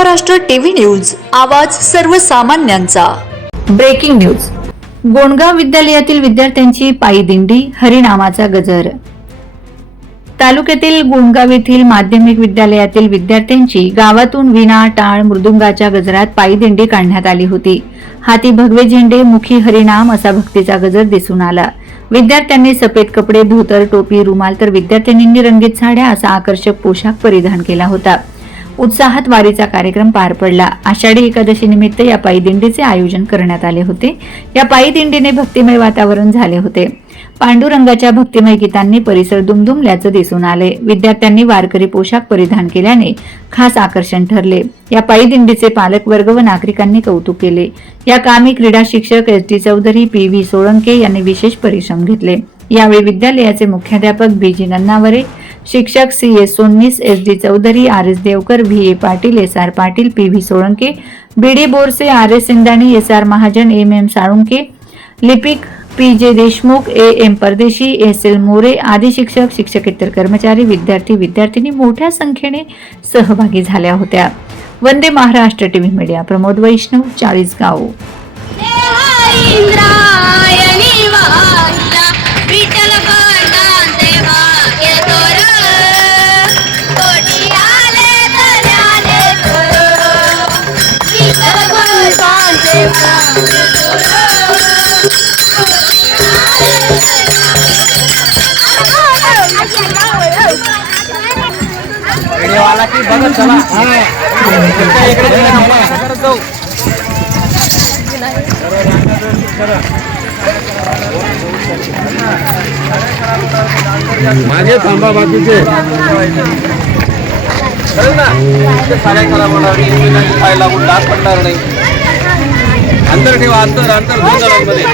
Maharashtra TV news, आवाज सर्वसामान्यांचा। Breaking news. Gondgaon विद्यालयातील विद्यार्थ्यांची पायी दिंडी, हरिनामाचा गजर। तालुक्यातील गोंडगाव येथील माध्यमिक विद्यालयातील विद्यार्थ्यांची गावातून वीणा, टाळ, मृदुंगाच्या गजरात पायी दिंडी काढण्यात आली होती। हाती भगवे झेंडे, मुखी हरिनाम असा भक्तीचा गजर दिसून आला। विद्यार्थ्यांनी सफेद कपडे, धोतर, टोपी, रुमाल तर विद्यार्थिनींनी रंगीत साड्या असा आकर्षक पोशाख परिधान केला होता। उत्साहात वारीचा कार्यक्रम पार पडला। आषाढी एकादशी निमित्त या पायी दिंडीचे आयोजन करण्यात आले होते। या पायी दिंडीने भक्तिमय वातावरण झाले होते। पांडुरंगाच्या भक्तिमय गीतांनी परिसर दुमदुमल्याचे दिसून आले। विद्यार्थ्यांनी वारकरी पोशाख परिधान केल्याने खास आकर्षण ठरले। या पायी दिंडीचे पालक वर्ग व नागरिकांनी कौतुक केले। या कामी क्रीडा शिक्षक एस.डी. चौधरी, पी.व्ही. सोळंके यांनी विशेष परिश्रम घेतले। यावेळी विद्यालयाचे मुख्याध्यापक बी.जी. नन्नावरे, शिक्षक C S. Sonnis, S D. Chaudhari, R S. Deokar, V A. Patil, S R. Patil, P V. Solanke, B D. Borse, R S. Sindani, S R. Mahajan, M M. Salunke, लिपिक P J. Deshmukh, A M. Pardeshi, S L. More आदी शिक्षक, शिक्षकेतर कर्मचारी, विद्यार्थी, विद्यार्थिनी मोठ्या संख्येने सहभागी झाल्या होत्या। वंदे महाराष्ट्र टीव्ही मीडिया, प्रमोद वैष्णव, चाळीसगाव। वाला की बघत चला मागे थांबा बाकीचे पाय लागून डास पडणार नाही। अंतर ठेवा, अंतर अंतर 2 जणांमध्ये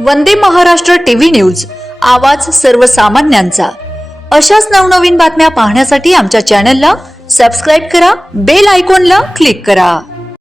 वंदे महाराष्ट्र टीव्ही न्यूज, आवाज सर्वसामान्यांचा। अशाच नवनवीन बातम्या पाहण्यासाठी आमच्या चॅनलला सबस्क्राइब करा, बेल आयकॉनला क्लिक करा।